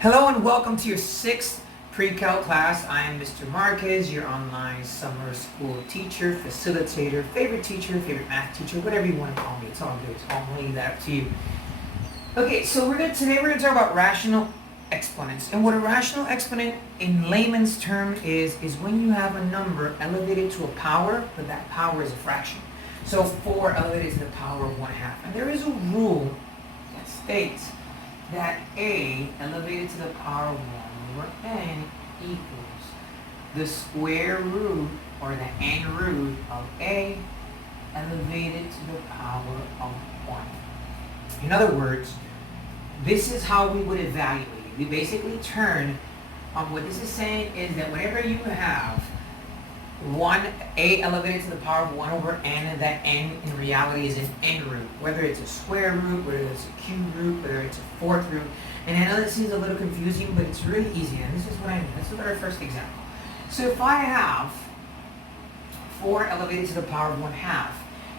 Hello and welcome to your 6th pre-calc class. I am Mr. Marquez, your online summer school teacher, facilitator, favorite math teacher, whatever you want to call me. It's all good. I'll leave that up to you. Okay, so today we're going to talk about rational exponents. And what a rational exponent in layman's term is when you have a number elevated to a power, but that power is a fraction. So 4 elevated to the power of 1/2. And there is a rule that states that a elevated to the power of 1/n equals the square root or the n root of a elevated to the power of 1. In other words, this is how we would evaluate it. We basically turn what this is saying is that whenever you have a elevated to the power of 1/n, and that n in reality is an n root, whether it's a square root, whether it's a cube root, whether it's a fourth root. And I know this seems a little confusing, but it's really easy, and this is what I mean. Let's look at our first example. So if I have 4 elevated to the power of 1/2,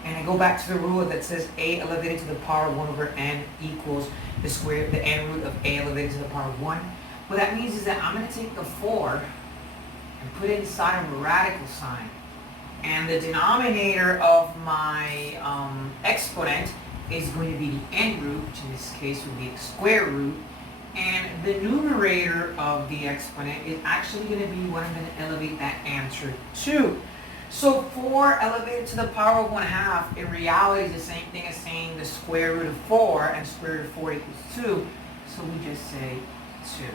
and I go back to the rule that says a elevated to the power of 1/n equals the n root of a elevated to the power of 1, what that means is that I'm going to take the 4 and put it inside of a radical sign. And the denominator of my exponent is going to be the n root, which in this case would be the square root. And the numerator of the exponent is actually going to be what I'm going to elevate that answer to. So 4 elevated to the power of 1/2 in reality is the same thing as saying the square root of 4, and square root of 4 equals 2. So we just say 2.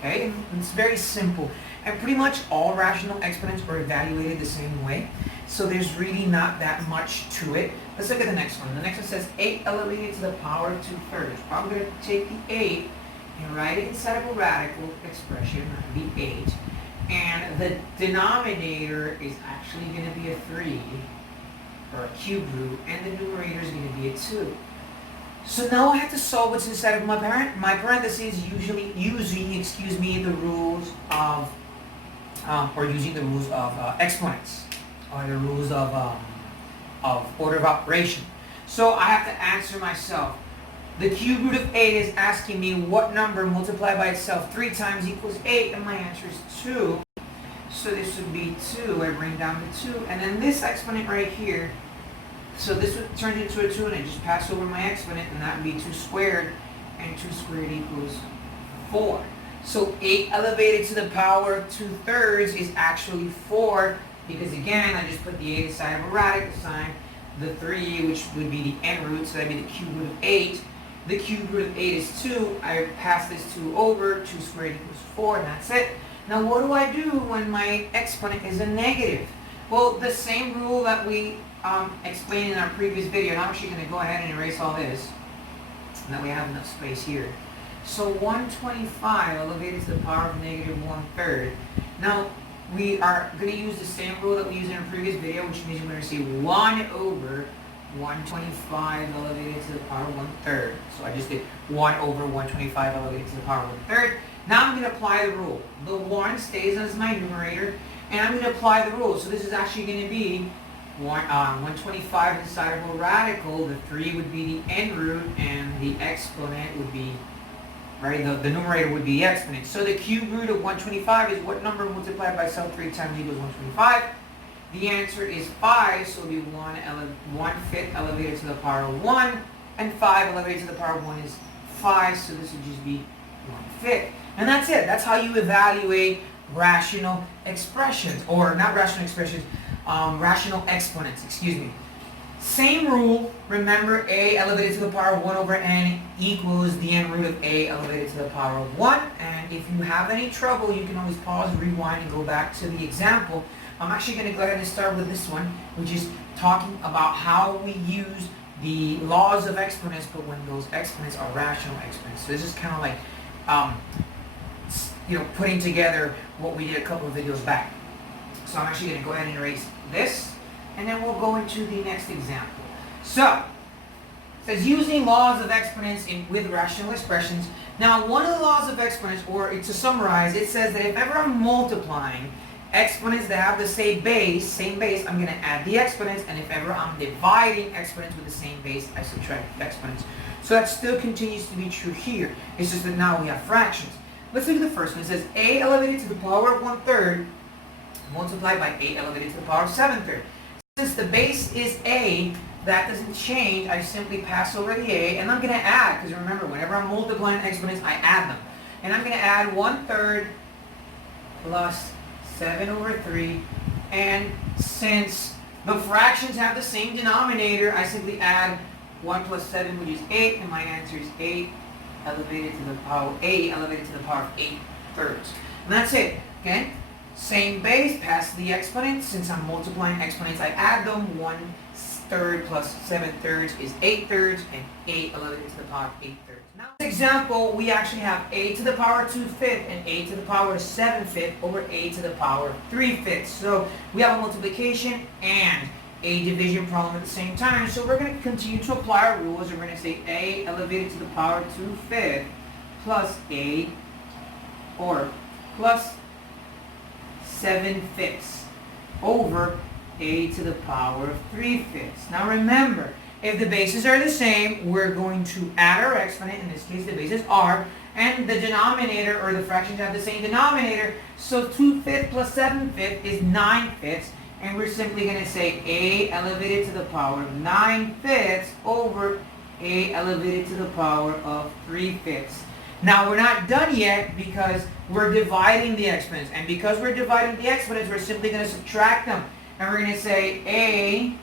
Okay, and it's very simple. And pretty much all rational exponents are evaluated the same way. So there's really not that much to it. Let's look at the next one. The next one says 8 elevated to the power of 2/3. I'm going to take the 8 and write it inside of a radical expression, that would be 8. And the denominator is actually going to be a 3, or a cube root, and the numerator is going to be a 2. So now I have to solve what's inside of my parentheses, using the rules of, exponents, or the rules of order of operation. So I have to answer myself. The cube root of 8 is asking me what number multiplied by itself 3 times equals 8, and my answer is 2. So this would be 2. I bring down the 2, and then this exponent right here. So this would turn into a 2, and I just pass over my exponent, and that would be 2 squared, and 2 squared equals 4. So 8 elevated to the power of 2/3 is actually 4, because again, I just put the 8 inside of a radical sign. The 3, which would be the n root, so that would be the cube root of 8. The cube root of 8 is 2. I pass this 2 over. 2 squared equals 4, and that's it. Now what do I do when my exponent is a negative? Well, the same rule that we explained in our previous video, and I'm actually going to go ahead and erase all this, and that we have enough space here. So 125 elevated to the power of negative 1/3. Now, we are going to use the same rule that we used in our previous video, which means we're going to say 1 over 125 elevated to the power of 1/3. So I just did 1 over 125 elevated to the power of 1/3. Now I'm going to apply the rule. The 1 stays as my numerator, and I'm going to apply the rule. So this is actually going to be 125 inside of a radical. The 3 would be the n root, and the exponent would be, right, the numerator would be the exponent. So the cube root of 125 is what number multiplied by itself 3 times equals 125? The answer is 5, so it would be 1/5 elevated to the power of 1, and 5 elevated to the power of 1 is 5, so this would just be 1/5. And that's it. That's how you evaluate rational expressions, or not rational expressions, rational exponents, excuse me. Same rule, remember, a elevated to the power of 1/n equals the n root of a elevated to the power of 1. And if you have any trouble, you can always pause, rewind, and go back to the example. I'm actually going to go ahead and start with this one, which is talking about how we use the laws of exponents, but when those exponents are rational exponents. So this is kind of like, putting together what we did a couple of videos back. So I'm actually going to go ahead and erase this, and then we'll go into the next example. So, it says using laws of exponents with rational expressions. Now, one of the laws of exponents, or to summarize, it says that if ever I'm multiplying exponents that have the same base, I'm going to add the exponents, and if ever I'm dividing exponents with the same base, I subtract the exponents. So that still continues to be true here. It's just that now we have fractions. Let's look at the first one. It says a elevated to the power of 1/3 multiplied by a elevated to the power of 7/3. Since the base is a, that doesn't change. I simply pass over the a, and I'm going to add, because remember, whenever I'm multiplying exponents, I add them. And I'm going to add 1/3 plus 7/3, and since the fractions have the same denominator, I simply add 1 plus 7, which is 8, and my answer is 8 elevated to the power, a elevated to the power of 8/3. And that's it, okay? Same base, pass the exponents. Since I'm multiplying exponents, I add them. 1/3 plus 7/3 is 8/3, and a elevated to the power of 8/3. Now, in this example, we actually have a to the power of 2/5 and a to the power of 7/5 over a to the power of 3/5. So we have a multiplication and a division problem at the same time. So we're going to continue to apply our rules. We're going to say a elevated to the power of 2/5 plus a, or plus 7/5 over a to the power of 3/5. Now remember, if the bases are the same, we're going to add our exponent. In this case, the bases are, and the denominator, or the fractions have the same denominator. So 2/5 plus 7/5 is 9/5. And we're simply going to say a elevated to the power of 9/5 over a elevated to the power of 3/5. Now we're not done yet because we're dividing the exponents. And because we're dividing the exponents, we're simply going to subtract them. And we're going to say a,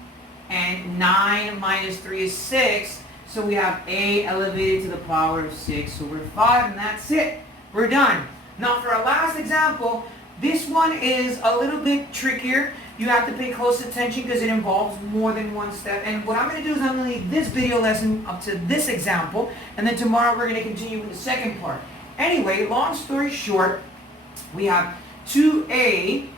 and 9 minus 3 is 6. So we have a elevated to the power of 6 over 5, and that's it. We're done. Now for our last example, this one is a little bit trickier. You have to pay close attention because it involves more than one step. And what I'm going to do is I'm going to leave this video lesson up to this example, and then tomorrow we're going to continue with the second part. Anyway, long story short, we have 2a,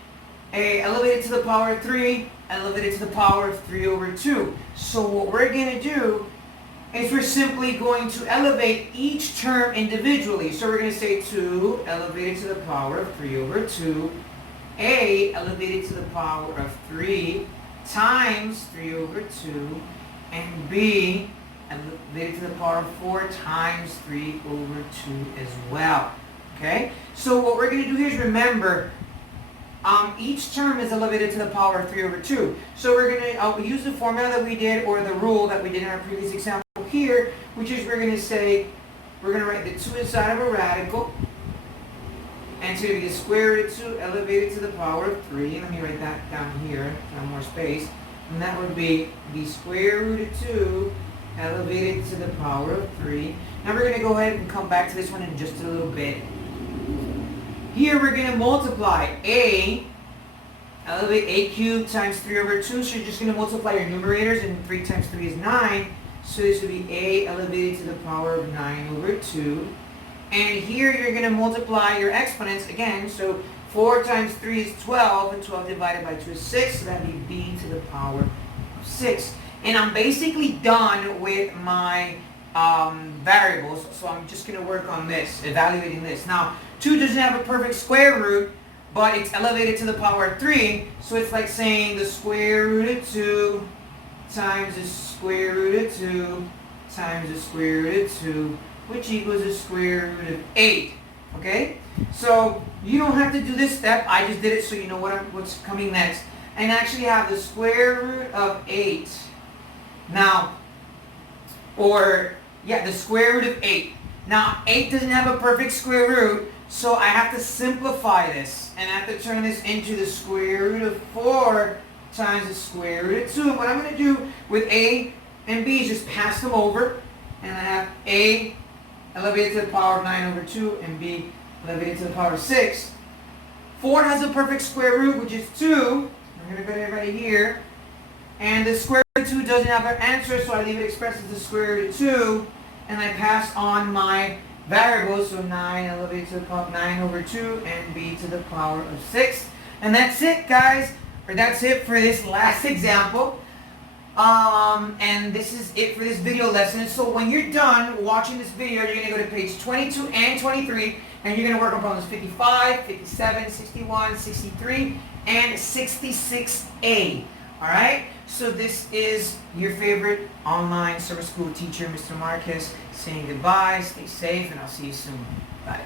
a elevated to the power of 3, elevated to the power of 3 over 2. So what we're going to do is we're simply going to elevate each term individually. So we're going to say 2 elevated to the power of 3 over 2, a elevated to the power of 3 times 3 over 2, and b elevated to the power of 4 times 3 over 2 as well. Okay? So what we're going to do here is remember, each term is elevated to the power of 3 over 2. So we're going to use the formula that we did, or the rule that we did in our previous example here, which is we're going to say, we're going to write the 2 inside of a radical, and so the square root of 2 elevated to the power of 3. Let me write that down here, have more space. And that would be the square root of 2 elevated to the power of 3. Now we're going to go ahead and come back to this one in just a little bit. Here we're going to multiply a, elevate a cubed times 3 over 2. So you're just going to multiply your numerators, and 3 times 3 is 9. So this would be a elevated to the power of 9 over 2. And here you're going to multiply your exponents again. So 4 times 3 is 12, and 12 divided by 2 is 6. So that would be b to the power of 6. And I'm basically done with my variables. So I'm just going to work on this, evaluating this. Now, 2 doesn't have a perfect square root, but it's elevated to the power of 3. So it's like saying the square root of 2 times the square root of 2 times the square root of 2, which equals the square root of 8. Okay? So you don't have to do this step. I just did it so you know what's coming next. And actually have the square root of 8. Now, the square root of 8. Now, 8 doesn't have a perfect square root, so I have to simplify this. And I have to turn this into the square root of 4 times the square root of 2. And what I'm going to do with a and b is just pass them over. And I have a elevated to the power of 9 over 2, and b elevated to the power of 6. 4 has a perfect square root, which is 2. I'm going to put it right here. And the square root of 2 doesn't have an answer, so I leave it expressed as the square root of 2. And I pass on my variables, so 9 elevated to the power of 9 over 2, and b to the power of 6. And that's it, guys. Or that's it for this last example. And this is it for this video lesson. So when you're done watching this video, you're going to go to page 22 and 23, and you're going to work on problems 55, 57, 61, 63, and 66A. Alright? So this is your favorite online summer school teacher, Mr. Marquez, saying goodbye, stay safe, and I'll see you soon. Bye.